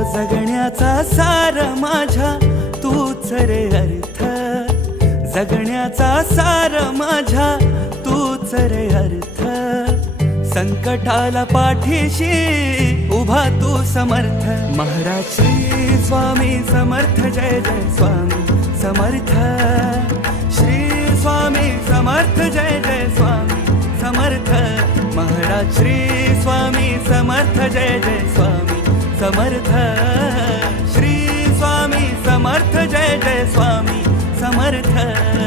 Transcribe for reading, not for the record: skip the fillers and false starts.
जगण्याचा सार माझ्या तूच रे अर्थ, जगण्याचा सार माझ्या तूच रे अर्थ. संकटाला पाठीशी उभा तू समर्थ. महाराज श्री स्वामी समर्थ, जय जय स्वामी समर्थ. श्री स्वामी समर्थ, जय जय स्वामी समर्थ. महाराज श्री स्वामी समर्थ, जय जय स्वामी समर्थ. श्री स्वामी समर्थ, जय जय स्वामी समर्थ.